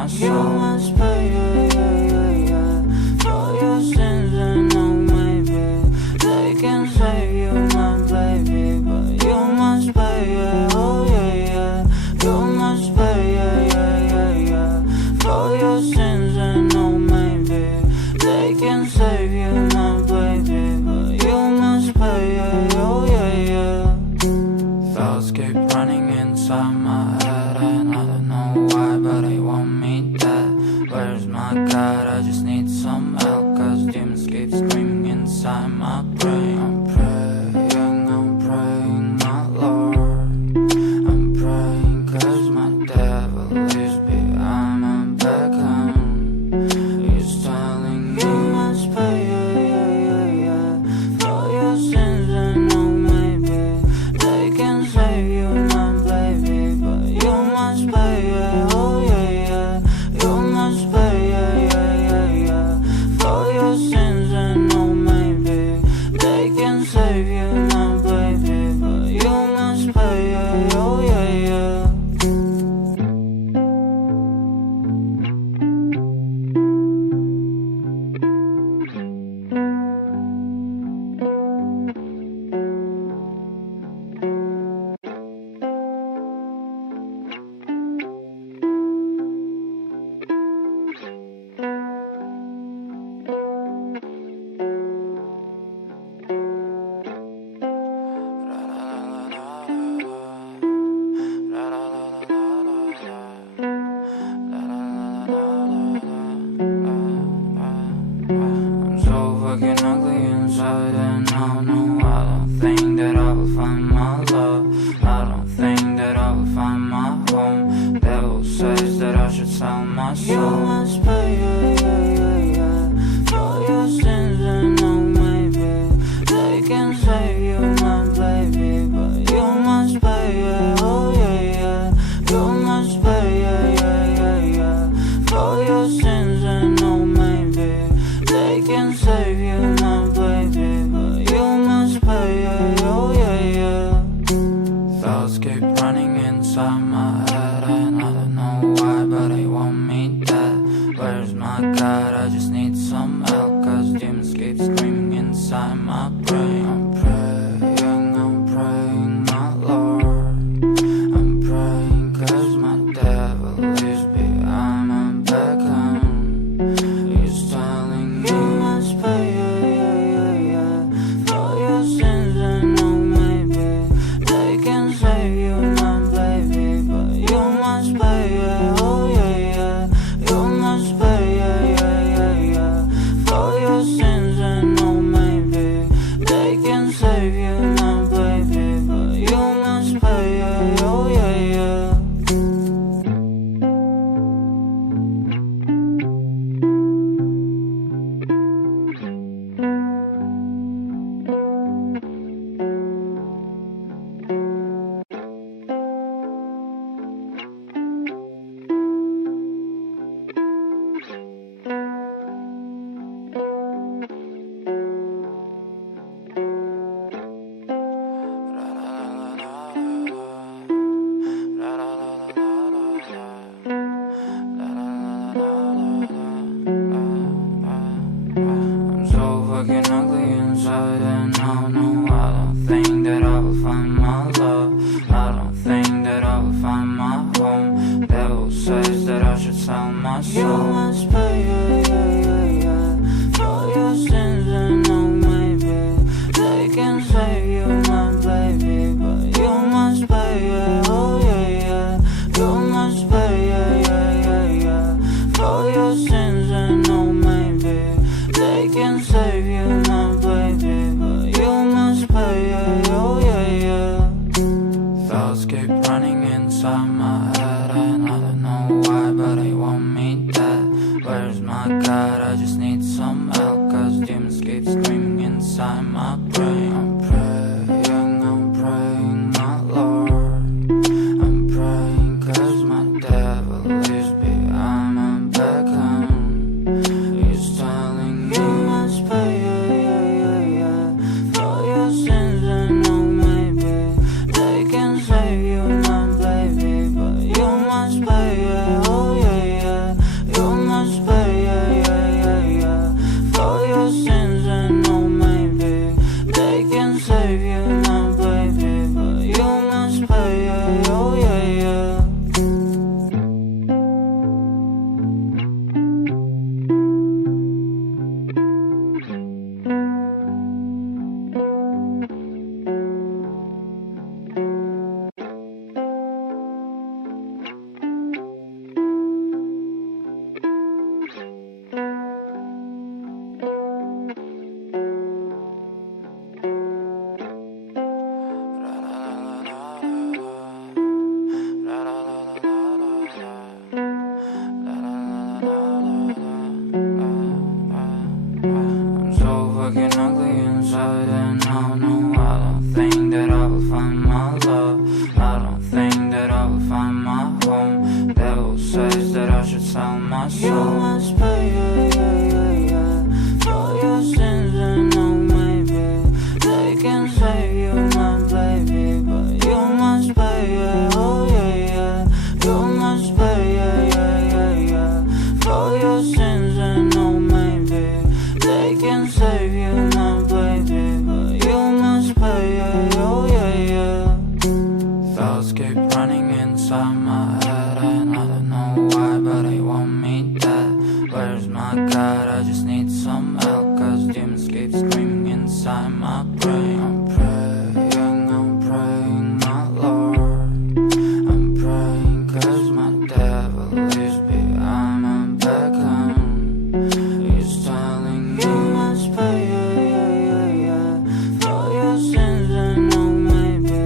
my soul. You must pay, for your sins, and no, maybe they can save you, my baby, but you must pay, oh yeah. You must pay, for your sins, and no, maybe they can save you, my baby, but you must pay, oh yeah. Thoughts keep running inside my head, and I don't know why, but they want me dead. Where's my God? I just need some help, cause demons keep screaming inside my brain. I'm praying, my Lord. I'm praying cause my devil is behind my back, he's telling me you must pay, for your sins, and no, maybe they can save you, my baby, but you must pay, oh yeah. You must pay, for your sins, and no, maybe they can save you, my baby, but you must pay, oh yeah. I'm so fucking ugly inside, and I don't think that I will find my love. I don't think that I will find my home. Devil says that I should sell my You soul. must pay, for your sins, and no, maybe they can save you, my baby, but you must pay, oh yeah. You must pay, for your sins, and no, maybe they can save you, my baby, but you must pay, oh yeah. Thoughts keep running inside my head, and I don't know why, but they want me dead. Where's my God? I just need some help, cause demons keep screaming inside my brain. I'm praying, my Lord. I'm praying cause my devil is behind my back, he's telling You me must pay, for your sins, and no, maybe they can save you, my baby, but you must pay, oh yeah. You must pay, for your sins, and no, maybe they can save you, my baby, but you must pay, oh yeah. I'm so fucking ugly inside, and I don't think that I will find my love. I don't think that I will find my home. Devil says that I should sell my You soul. must pay, for your sins, and no, maybe they can save you, my baby, but you must pay, oh yeah. You must pay, for your sins, and no, maybe they can save you, my baby, but you must pay, oh yeah. Thoughts keep running inside my head, and I don't know why, but they want me dead. Where's my God? I just need some help, cause demons keep screaming inside my brain. I'm praying, my Lord. I'm praying cause my devil is behind my back, he's telling me You must pay, for your sins, and no, maybe they can save you, my baby, but Thoughts keep running inside my head, and I don't know why, but they want me dead. Where's my God? I just need some help, cause demons keep screaming inside my brain. I'm praying, my Lord. I'm praying cause my devil is behind my back home. He's telling me you must pay, for your sins, and oh maybe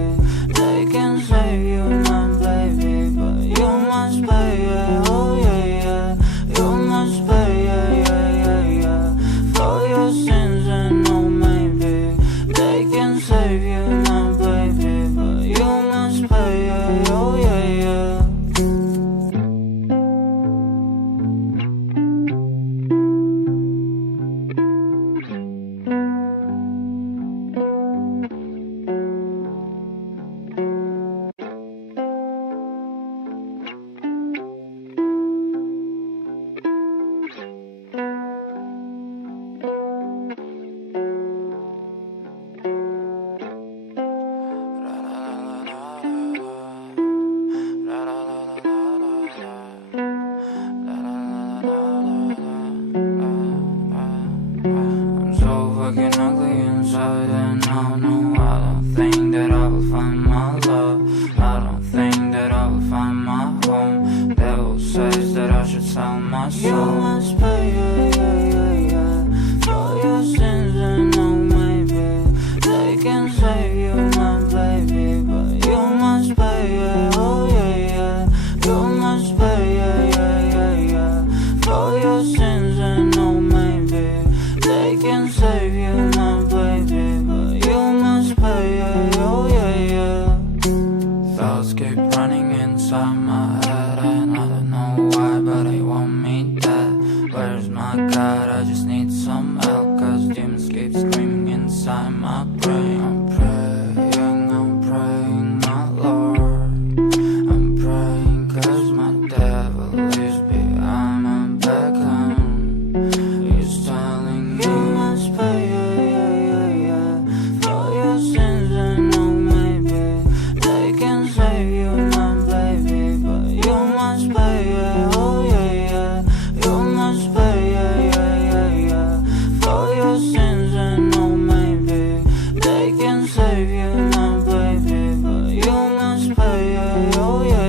they can save you, my baby, but you must pay, oh yeah, you must pay, for your sins, and oh maybe they can save you, my baby, but you must pay, oh yeah. I'm so fucking ugly inside, and I don't think that I will find my love. I don't think that I will find my home. Devil says that I should sell my soul. You must pay, for your sins, and oh maybe they can save you, my baby, but you must pay, oh yeah, you must pay, for your sins, and oh maybe they can save you, my baby, but you must pay, oh yeah. Thoughts keep running inside my head, and I don't know why, but they want me dead. Where's my God? I just need some help, cause demons keep screaming inside my brain. I'm praying, my Lord. I'm praying cause my devil is behind my back home. He's telling me you must pay, for your sins, and oh maybe they can save you, my baby, but you must pay, oh yeah, you must pay, for your sins, and oh maybe they can save you, my baby, but you must pay, oh yeah.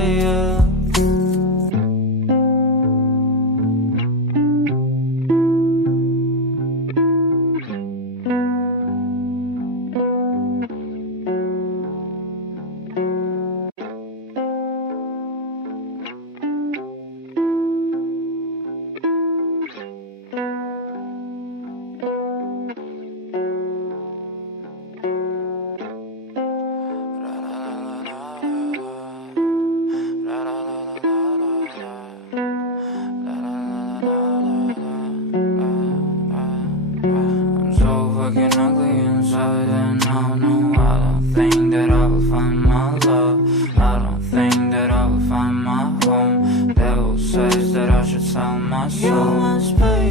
I'm so fucking ugly inside, and I don't think that I will find my love. I don't think that I will find my home. Devil says that I should sell my soul. You must pay,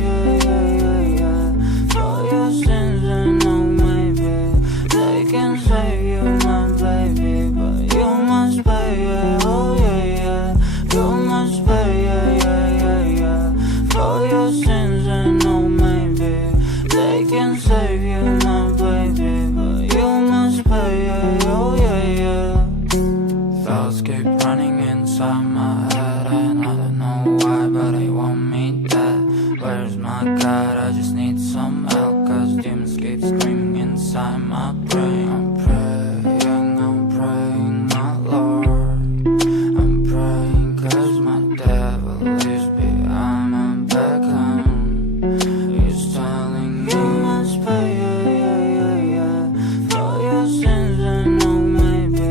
for your sins, and oh maybe they can save you, my baby, but you must pay, oh yeah, you must pay, for your sins, and oh maybe they can save you, my baby, but you must pay, oh yeah. Thoughts keep running inside my head, and I don't know why, but they want me dead. Where's my God? I just need some help, cause demons keep screaming inside my brain. I'm praying, my Lord. I'm praying cause my devil is behind my back home. He's telling me you must pay, for your sins, and oh maybe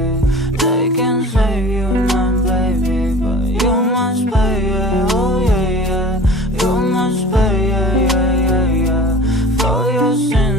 they can save you, my baby, but you must pay, oh yeah, you must pay, for your sins.